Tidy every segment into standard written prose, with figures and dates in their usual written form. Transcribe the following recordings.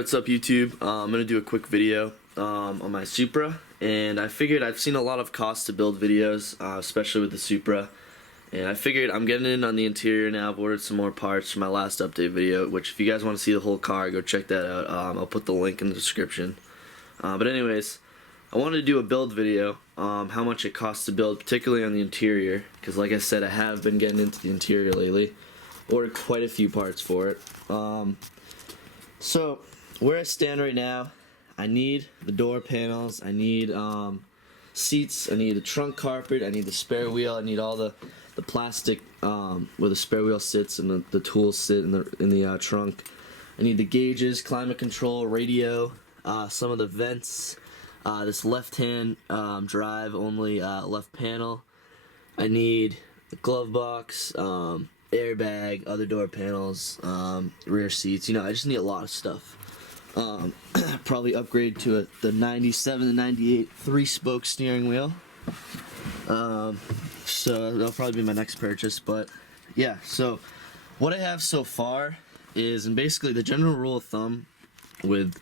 what's up YouTube? I'm going to do a quick video on my Supra, and I figured I've seen a lot of cost to build videos, especially with the Supra, and I figured I'm getting in on the interior now. I've ordered some more parts for my last update video, which if you guys want to see the whole car, go check that out. I'll put the link in the description. But anyways, I wanted to do a build video, how much it costs to build, particularly on the interior, because like I said, I have been getting into the interior lately. Ordered quite a few parts for it. So where I stand right now, I need the door panels, I need seats, I need the trunk carpet, I need the spare wheel, I need all the plastic where the spare wheel sits and the tools sit in the trunk. I need the gauges, climate control, radio, some of the vents, this left-hand drive only left panel. I need the glove box, airbag, other door panels, rear seats. You know, I just need a lot of stuff. Probably upgrade to the 97 and 98 3-spoke steering wheel. So that'll probably be my next purchase. But yeah, so what I have so far is, and basically the general rule of thumb with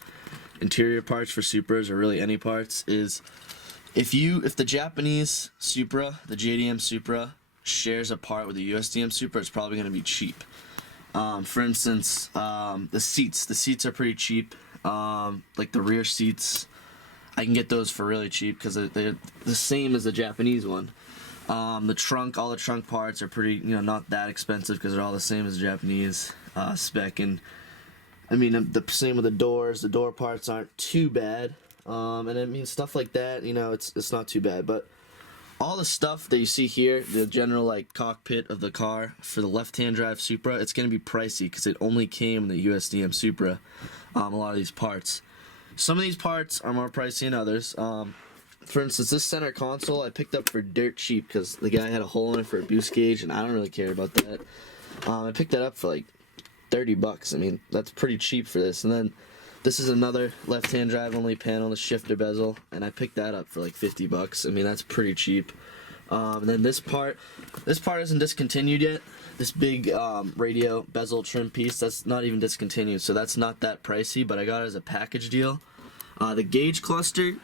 interior parts for Supras, or really any parts, is if the Japanese Supra, the JDM Supra, shares a part with the USDM Supra, it's probably going to be cheap. For instance, the seats are pretty cheap. Like the rear seats, I can get those for really cheap because they're the same as the Japanese one. The trunk, all the trunk parts are pretty, not that expensive because they're all the same as the Japanese spec. And I mean, the same with the doors. The door parts aren't too bad. And I mean, stuff like that, it's not too bad. But all the stuff that you see here, the general like cockpit of the car for the left-hand drive Supra, it's going to be pricey because it only came in the USDM Supra. A lot of these parts. Some of these parts are more pricey than others. For instance, this center console I picked up for dirt cheap because the guy had a hole in it for a boost gauge, and I don't really care about that. I picked that up for like 30 bucks. I mean, that's pretty cheap for this. And then this is another left-hand drive only panel, the shifter bezel, and I picked that up for like 50 bucks. I mean, that's pretty cheap. And then this part isn't discontinued yet. This big radio bezel trim piece, that's not even discontinued, so that's not that pricey, but I got it as a package deal. The gauge cluster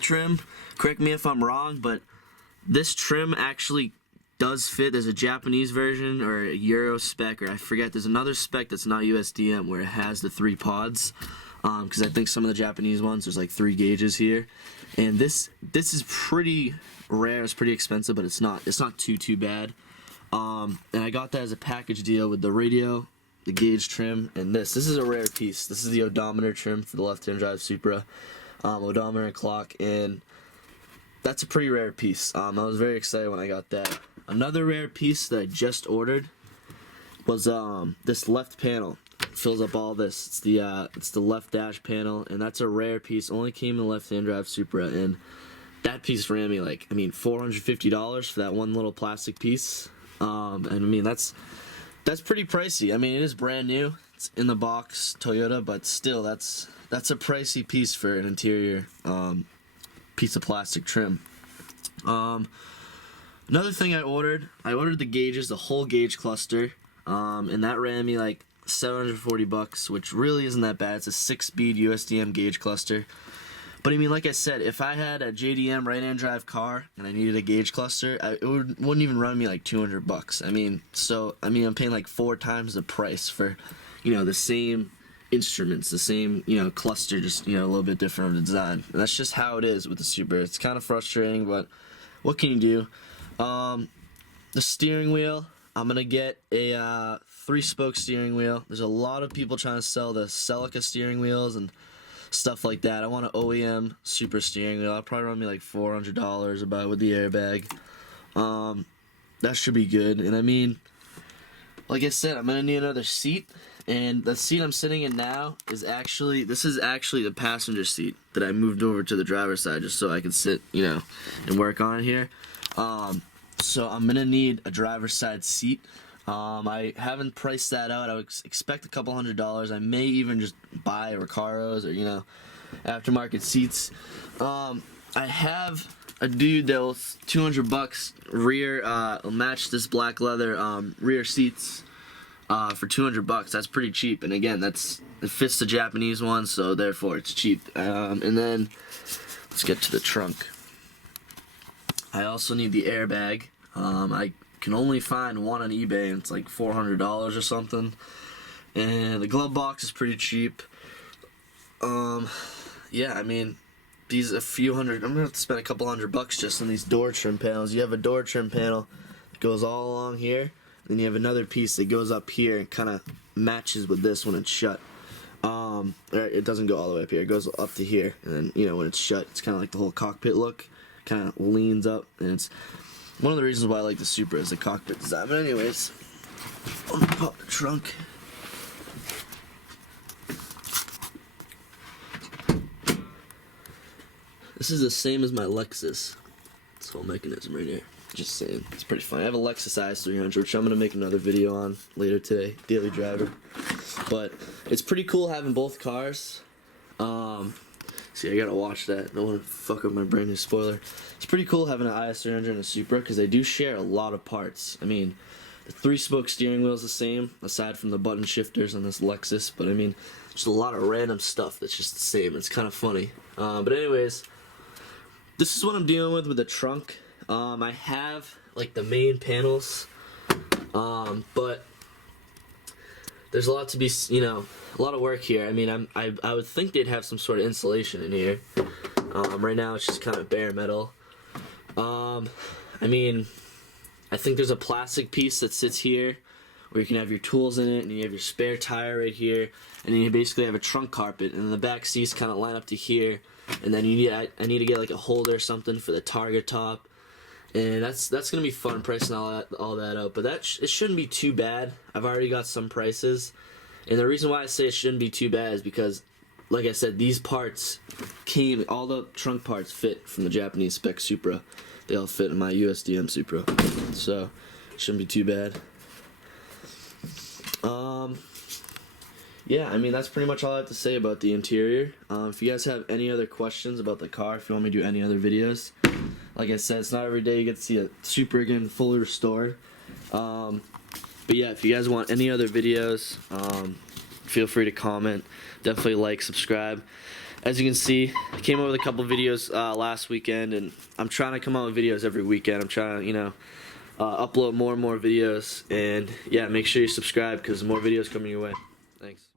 trim, correct me if I'm wrong, but this trim actually does fit. There's a Japanese version or a Euro spec, or I forget, there's another spec that's not USDM where it has the 3 pods. Because I think some of the Japanese ones, there's like 3 gauges here, and this is pretty rare. It's pretty expensive, but it's not too bad. And I got that as a package deal with the radio, the gauge trim, and this is a rare piece. This is the odometer trim for the left-hand drive Supra, odometer and clock, and that's a pretty rare piece. I was very excited when I got that. Another rare piece that I just ordered was this left panel. Fills up all this. It's the left dash panel, and that's a rare piece. Only came in the left-hand drive Supra, and that piece ran me like, $450 for that one little plastic piece. And I mean, that's pretty pricey. I mean, it is brand new. It's in the box, Toyota, but still, that's a pricey piece for an interior piece of plastic trim. Another thing I ordered the gauges, the whole gauge cluster, and that ran me like 740 bucks, which really isn't that bad. It's a 6-speed USDM gauge cluster. But I mean, like I said, if I had a JDM right-hand drive car and I needed a gauge cluster, it wouldn't even run me like 200 bucks. I mean, I'm paying like 4 times the price for, the same instruments, the same, cluster, just, a little bit different of the design. And that's just how it is with the Supra. It's kind of frustrating, but what can you do? The steering wheel, I'm going to get a 3-spoke steering wheel. There's a lot of people trying to sell the Celica steering wheels and stuff like that. I want an OEM Supra steering wheel. It'll probably run me like $400 about with the airbag. That should be good. And I mean, like I said, I'm going to need another seat. And the seat I'm sitting in now is actually the passenger seat that I moved over to the driver's side just so I could sit, and work on it here. So I'm going to need a driver's side seat. I haven't priced that out. I would expect a couple $100. I may even just buy Recaros or, aftermarket seats. I have a dude that was 200 bucks rear, will match this black leather rear seats. for 200 bucks. That's pretty cheap, and again, it fits the Japanese one, so therefore it's cheap. And then let's get to the trunk. I also need the airbag. I can only find one on eBay, and it's like $400 or something. And the glove box is pretty cheap. Yeah, I mean, these a few hundred. I'm gonna have to spend a couple $100 just on these door trim panels. You have a door trim panel that goes all along here. Then you have another piece that goes up here and kind of matches with this when it's shut. Or it doesn't go all the way up here. It goes up to here, and then when it's shut, it's kind of like the whole cockpit look. Kind of leans up, and it's one of the reasons why I like the Supra is the cockpit design. But anyways, I'm gonna pop the trunk. This is the same as my Lexus. This whole mechanism right here. Just saying, it's pretty funny. I have a Lexus IS300, which I'm gonna make another video on later today, daily driver. But it's pretty cool having both cars. See, I gotta watch that. I don't want to fuck up my brand new spoiler. It's pretty cool having an IS300 and a Supra because they do share a lot of parts. I mean, the 3-spoke steering wheel is the same, aside from the button shifters on this Lexus. But I mean, just a lot of random stuff that's just the same. It's kind of funny. But anyways, this is what I'm dealing with the trunk. I have like the main panels, but there's a lot to be, a lot of work here. I mean, I would think they'd have some sort of insulation in here. Right now it's just kind of bare metal. I mean, I think there's a plastic piece that sits here where you can have your tools in it, and you have your spare tire right here, and then you basically have a trunk carpet, and then the back seats kind of line up to here, and then I need to get like a holder or something for the target top. And that's gonna be fun pricing all that out, but it shouldn't be too bad. I've already got some prices, and the reason why I say it shouldn't be too bad is because, like I said, these parts all the trunk parts fit from the Japanese spec Supra. They all fit in my USDM Supra, so it shouldn't be too bad. Yeah, I mean, that's pretty much all I have to say about the interior. If you guys have any other questions about the car, if you want me to do any other videos, like I said, it's not every day you get to see a Supra again fully restored. But yeah, if you guys want any other videos, feel free to comment. Definitely like, subscribe. As you can see, I came up with a couple videos last weekend, and I'm trying to come out with videos every weekend. I'm trying to, upload more and more videos. And yeah, make sure you subscribe because more videos coming your way. Thanks.